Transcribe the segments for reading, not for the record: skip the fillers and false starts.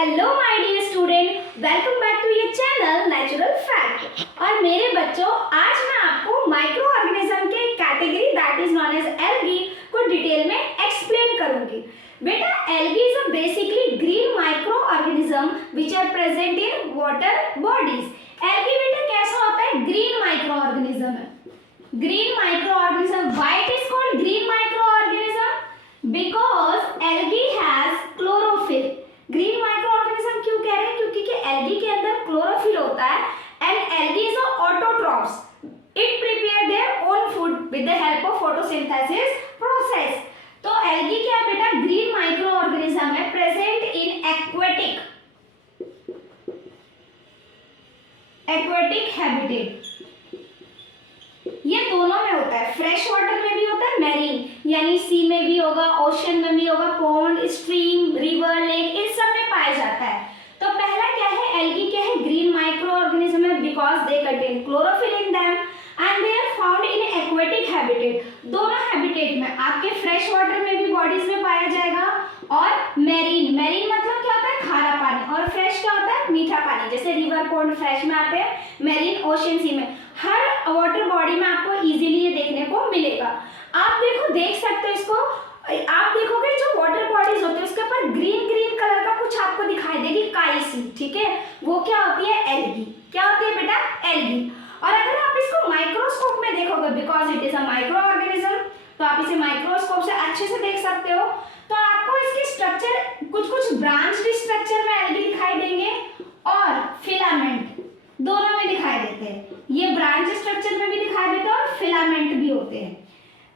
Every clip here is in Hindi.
Hello my dear student, welcome back to your channel natural fact. और मेरे बच्चों, आज मैं आपको माइक्रो ऑर्गेनिज्म के category that is known as algae को डिटेल में एक्सप्लेन करूंगी। बेटा, algae is a basically green micro organism which are present in water bodies. Algae बेटा कैसा होता है? ग्रीन माइक्रो ऑर्गेनिज्म है। Green micro organism, why it is called green micro organism? Because algae has chlorophyll. Green micro organism क्यों कह रहे हैं? क्योंकि एल्गी के अंदर क्लोरोफिल होता है and algae is autotrophs. It prepare their own food with the help of photosynthesis process. तो एल्गी क्या है बेटा? ग्रीन माइक्रो ऑर्गेनिज्म है, प्रेजेंट इन एक्वेटिक हैबिटेट। ये दोनों में होता है, फ्रेश वाटर में भी होता है, मैरीन यानी सी में भी होगा, ओशन में भी होगा, पॉन्ड, स्ट्रीम, रिवर, लेक, इन सब में पाया जाता है। तो पहला क्या है? एल्गी क्या है? ग्रीन माइक्रो ऑर्गेनिज्म है because they contain chlorophyll in them and they are found in aquatic habitat. दोनों हैबिटेट में, आपके फ्रेश वाटर में भी बॉडीज में पाया जाएगा और मैरीन मतलब क्या होता है? खारा पानी, और फ्रेश क्या होता है? मीठा पानी, जैसे रिवर, पॉन्ड फ्रेश में आते हैं, मैरीन ओशन सी में। हर वाटर बॉडी में आपको इजीली ये देखने को मिलेगा। आप देख सकते हो इसको। आप देखोगे जो वाटर बॉडीज होते हैं उसके ऊपर ग्रीन कलर का कुछ आपको दिखाई देगी, काई सी, ठीक है? वो क्या होती है? एल्गी। क्या होती है बेटा? एल्गी। और अगर आप इसको माइक्रोस्कोप में देखोगे, because it is a micro organism, तो आप इसे माइक्रोस्कोप से अच्छे से देख सकते हो। तो आपको इसके स्ट्रक्चर, कुछ ब्रांच्ड स्ट्रक्चर में एल्गी दिखाई देंगे और फिलामेंट दोनों में दिखाई देते हैं। ये ब्रांच स्ट्रक्चर में भी दिखाई देते हैं और फिलामेंट भी होते हैं।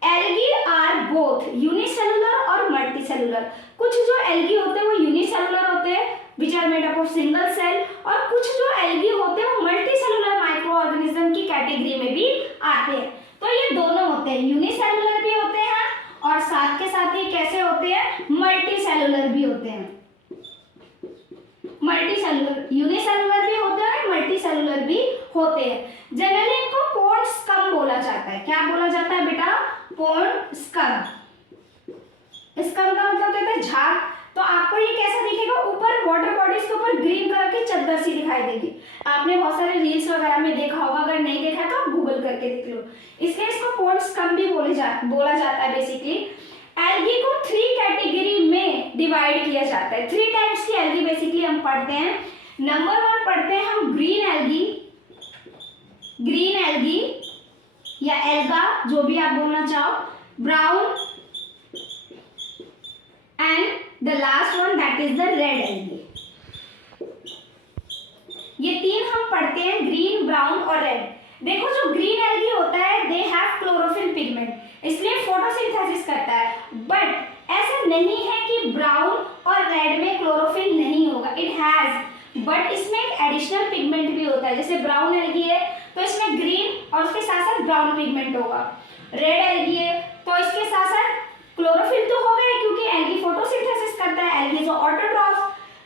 एल्गी आर बोथ यूनिसेलुलर और मल्टीसेलुलर। कुछ जो एल्गी होते हैं वो यूनिसेलुलर होते हैं which are made up of single cell, और कुछ जो एल्गी होते हैं वो मल्टीसेलुलर माइक्रो ऑर्गेनिज्म की कैटेगरी में भी आते हैं। तो ये दोनों होते हैं, यूनिसेलुलर भी होते हैं और साथ के साथ ही कैसे होते हैं? मल्टीसेलुलर भी होते हैं। मल्टीसेलुलर, यूनिसेलुलर भी होते हैं, मल्टीसेलुलर भी होते हैं। जनरली इनको पोर्न स्कम बोला जाता है। क्या बोला जाता है बेटा? Porn scum. स्कम का मतलब होता है झाग। तो आपको ये कैसा दिखेगा? ऊपर वाटर बॉडीज के ऊपर ग्रीन कलर की चद्दर सी दिखाई देगी। आपने बहुत सारे रील्स वगैरह में देखा होगा, अगर नहीं देखा तो आप गूगल करके देख लो। इसलिए इसको पोर्न स्कम भी बोला जाता है। बेसिकली एल्गी को 3 कैटेगरी में डिवाइड किया जाता है। 3 टाइप्स की एल्गी बेसिकली हम पढ़ते हैं। नंबर 1 पढ़ते हैं हम ग्रीन एल्गी या एल्गा, जो भी आप बोलना चाहो, brown and the last one that is the red algae. ये 3 हम पढ़ते हैं, ग्रीन, ब्राउन और रेड। देखो, जो ग्रीन एल्गी होता है दे हैव क्लोरोफिल पिगमेंट, इसलिए फोटोसिंथेसिस करता है। बट ऐसा नहीं है कि ब्राउन और रेड में क्लोरोफिल नहीं होगा, इट हैज, बट इसमें एक एडिशनल पिगमेंट भी होता है। जैसे ब्राउन एल्गी है तो इसमें ग्रीन और उसके साथ साथ ब्राउन पिगमेंट होगा। रेड एल्गी है तो इसके साथ साथ क्लोरोफिल तो होगा ही, क्योंकि एल्गी फोटोसिंथेसिस करता है, एल्गी इज ऑटोट्रॉफ।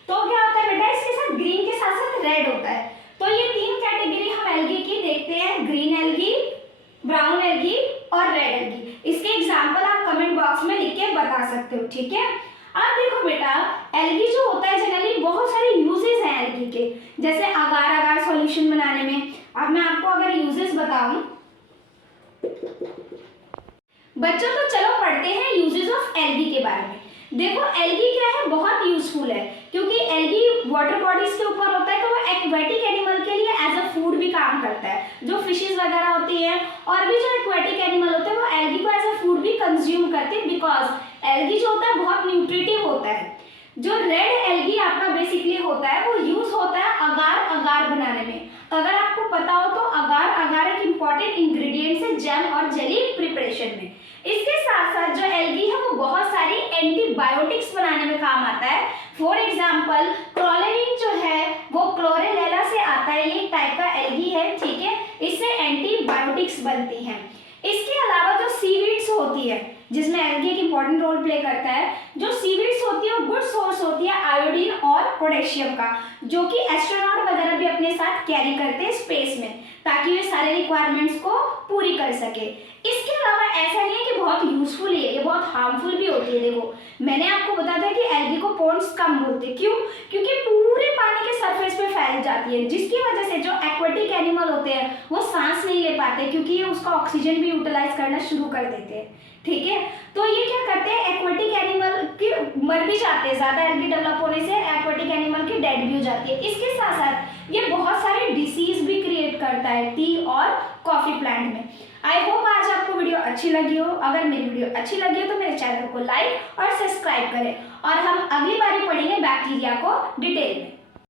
तो क्या होता है बेटा? इसके साथ ग्रीन के साथ साथ रेड होता है। तो ये 3 कैटेगरी हम एल्गी की देखते हैं, ग्रीन एल्गी, ब्राउन एल्गी और रेड एल्गी। इसके एग्जांपल आप कमेंट बॉक्स में लिख के बता सकते हो, ठीक है? अब देखो बेटा, एल्गी जो होता है जनरली बहुत सारे यूजेस हैं एल्गी के, जैसे अगार सॉल्यूशन बनाने में। अब मैं आपको अगर यूजेस बताऊं बच्चों, तो चलो पढ़ते हैं यूजेस ऑफ एल्गी के बारे में। देखो, एल्गी क्या है? बहुत यूजफुल है, क्योंकि एल्गी वाटर बॉडीज के ऊपर होता है, तो वो एक्वेटिक एनिमल के लिए एज अ फूड भी काम करता है। जो फिशेस वगैरह होती हैं और भी जो एक्वेटिक एनिमल होते हैं वो एल्गी को एज अ फूड भी कंज्यूम करते हैं, बिकॉज एल्गी जो होता है बहुत न्यूट्रिटिव होता है। जो रेड एल्गी आपका बेसिकली होता है वो यूज होता है अगार बनाने में। अगर आपको पता हो तो अगार एक इंपॉर्टेंट इंग्रेडिएंट्स है जैम और जेली प्रिपरेशन में। इसके साथ साथ जो एल्गी है वो बहुत सारी एंटीबायोटिक्स बनाने में काम आता है। फॉर एग्जांपल, क्लोरेलिन जो है वो क्लोरेलेला से आता है, ये एक टाइप का एल्गी है, ठीक है? इससे एंटीबायोटिक्स बनती हैं। इसके अलावा जो सीवीड्स होती है, जिसमें एल्गी एक इंपॉर्टेंट रोल प्ले करता है, जो सीवीड्स होती है वो गुड सोर्स होती है आयोडीन और पोटेशियम का, जो कि एस्ट्रोनॉट वगैरह भी अपने साथ कैरी करते हैं स्पेस में, ताकि वे सारे रिक्वायरमेंट्स को पूरी कर सके। इसके अलावा ऐसा नहीं है कि बहुत यूजफुल है, ये बहुत हार्मफुल भी होती है। देखो, मैंने आपको बताया था कि एल्गी को पोर्न स्कम बोलते हैं। क्यों? क्योंकि फैल जाती है, जिसकी वजह से जो एक्वेटिक एनिमल होते हैं वो सांस नहीं ले पाते, क्योंकि ये उसका ऑक्सीजन भी यूटिलाइज करना शुरू कर देते हैं। ठीक है, तो ये क्या करते हैं, एक्वेटिक एनिमल की मर भी जाते हैं, ज़्यादा एल्गी डेवलप होने से एक्वेटिक एनिमल की डेड भी हो जाती है। इसके साथ साथ ये बहुत सारे डिसीज भी क्रिएट करता है टी और कॉफी प्लांट में। आई होप आज आपको वीडियो अच्छी लगी हो। अगर मेरी वीडियो अच्छी लगी हो तो मेरे चैनल को लाइक और सब्सक्राइब करें, और हम अगली बारी पढ़ेंगे बैक्टीरिया को डिटेल में।